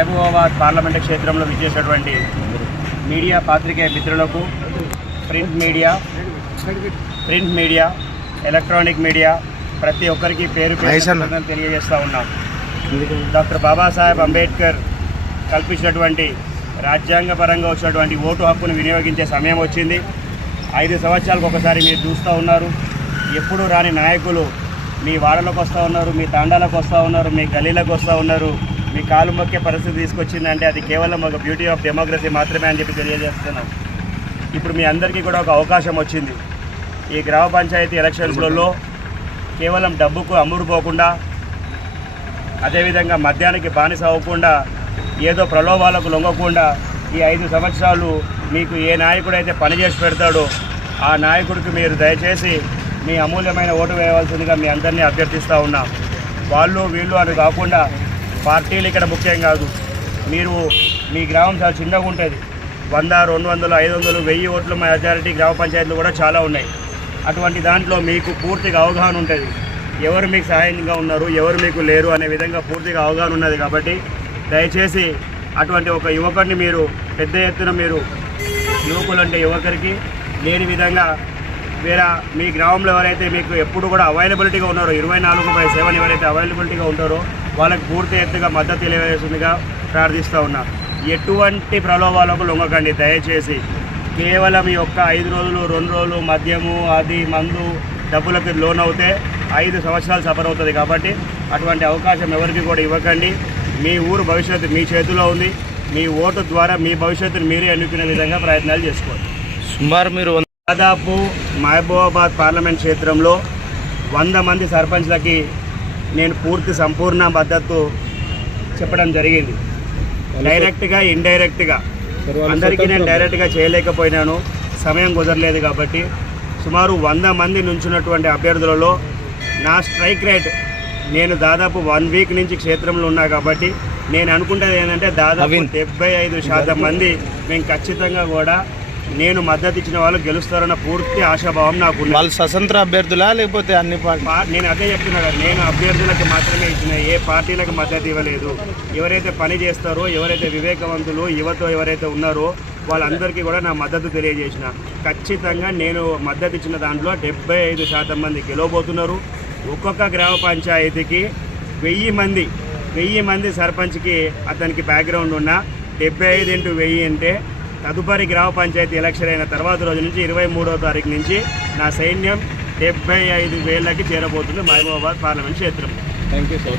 Mahabubabad parliament క్షేత్రంలో విచ్చేసినటువంటి media పాత్రికేయ మిత్రులకు print media print media electronic media ప్రతి ఒక్కరికి పేరు పేరు తెలియజేస్తూ ఉన్నాం. డాక్టర్ బాబాసాహెబ్ అంబేద్కర్ కల్పించినటువంటి రాజ్యాంగపరంగా వచ్చినటువంటి ఓటు హక్కును వినియోగించే సమయం వచ్చింది. ఐదు సంవత్సరాలకు ఒకసారి మీరు చూస్తూ ఉన్నారు. ఎప్పుడు రాని నాయకులు మీ వాడలకు వస్తూ ఉన్నారు మీ తాండాలకు వస్తూ ఉన్నారు మీ గల్లీలకు వస్తూ ఉన్నారు. మీ కాలు మొక్కే పరిస్థితి తీసుకొచ్చిందంటే అది కేవలం ఒక బ్యూటీ ఆఫ్ డెమోక్రసీ మాత్రమే అని చెప్పి తెలియజేస్తున్నాం. ఇప్పుడు మీ అందరికీ కూడా ఒక అవకాశం వచ్చింది. ఈ గ్రామ పంచాయతీ ఎలక్షన్స్లలో కేవలం డబ్బుకు అమ్ముడుపోకుండా అదేవిధంగా మద్యానికి బానిస అవ్వకుండా ఏదో ప్రలోభాలకు లొంగకుండా ఈ ఐదు సంవత్సరాలు మీకు ఏ నాయకుడైతే పనిచేసి పెడతాడో ఆ నాయకుడికి మీరు దయచేసి మీ అమూల్యమైన ఓటు వేయవలసిందిగా మీ అందరినీ అభ్యర్థిస్తూ ఉన్నాం. వాళ్ళు వీళ్ళు అని కాకుండా పార్టీలు ఇక్కడ ముఖ్యం కాదు. మీరు మీ గ్రామం చాలా చిన్నగా ఉంటుంది. వంద రెండు వందలు ఐదు వందలు వెయ్యి ఓట్లు మెజారిటీ గ్రామ పంచాయతీలు కూడా చాలా ఉన్నాయి. అటువంటి దాంట్లో మీకు పూర్తిగా అవగాహన ఉంటుంది. ఎవరు మీకు సహాయంగా ఉన్నారు ఎవరు మీకు లేరు అనే విధంగా పూర్తిగా అవగాహన ఉన్నది కాబట్టి దయచేసి అటువంటి ఒక యువకుడిని మీరు పెద్ద ఎత్తున మీరు యువకులు అంటే యువకుడికి లేని విధంగా వేరే మీ గ్రామంలో ఎవరైతే మీకు ఎప్పుడు కూడా అవైలబిలిటీగా ఉన్నారో ఇరవై నాలుగు బై సెవెన్ ఎవరైతే అవైలబిలిటీగా ఉంటారో వాళ్ళకి పూర్తి ఎత్తుగా మద్దతు తెలియజేస్తుందిగా ప్రార్థిస్తూ ఉన్నా. ఎటువంటి ప్రలోభాలకు లొంగకండి. దయచేసి కేవలం ఈ యొక్క ఐదు రోజులు రెండు రోజులు మద్యము అది మందు డబ్బులకు లోన్ అవుతే ఐదు సంవత్సరాలు సఫర్ అవుతుంది కాబట్టి అటువంటి అవకాశం ఎవరికి కూడా ఇవ్వకండి. మీ ఊరు భవిష్యత్తు మీ చేతిలో ఉంది. మీ ఓటు ద్వారా మీ భవిష్యత్తును మీరే ఎన్నుకునే విధంగా ప్రయత్నాలు చేసుకోండి. సుమారు మీరు దాదాపు మహబూబాబాద్ పార్లమెంట్ క్షేత్రంలో వంద మంది సర్పంచ్లకి నేను పూర్తి సంపూర్ణ మద్దతు చెప్పడం జరిగింది. డైరెక్ట్గా ఇండైరెక్ట్గా. అందరికీ నేను డైరెక్ట్గా చేయలేకపోయినాను. సమయం కుదరలేదు కాబట్టి సుమారు వంద మంది నుంచున్నటువంటి అభ్యర్థులలో నా స్ట్రైక్ రేట్ నేను దాదాపు వన్ వీక్ నుంచి క్షేత్రంలో ఉన్నా కాబట్టి నేను అనుకుంటేది ఏంటంటే దాదాపు. డెబ్బై ఐదు శాతం మంది మేము ఖచ్చితంగా కూడా నేను మద్దతు ఇచ్చిన వాళ్ళు గెలుస్తారన్న పూర్తి ఆశాభావం నాకు. వాళ్ళు స్వతంత్ర అభ్యర్థులా లేకపోతే అన్ని పార్టీ నేను అదే చెప్తున్నా కదా నేను అభ్యర్థులకు మాత్రమే ఇచ్చిన ఏ పార్టీలకు మద్దతు ఇవ్వలేదు. ఎవరైతే పని చేస్తారో ఎవరైతే వివేకవంతులు యువత ఎవరైతే ఉన్నారో వాళ్ళందరికీ కూడా నా మద్దతు తెలియజేసిన. ఖచ్చితంగా నేను మద్దతు ఇచ్చిన దాంట్లో డెబ్బై ఐదు శాతం మంది గెలవబోతున్నారు. ఒక్కొక్క గ్రామ పంచాయతీకి వెయ్యి మంది వెయ్యి మంది సర్పంచ్కి అతనికి బ్యాక్గ్రౌండ్ ఉన్న డెబ్బై ఐదు ఇంటూ వెయ్యి అంటే తదుపరి గ్రామ పంచాయతీ ఎలక్షన్ అయిన తర్వాత రోజు నుంచి ఇరవై మూడవ తారీఖు నుంచి నా సైన్యం డెబ్బై ఐదు వేలకి చేరబోతుంది మహబూబాబాద్ పార్లమెంట్ క్షేత్రం. Thank you so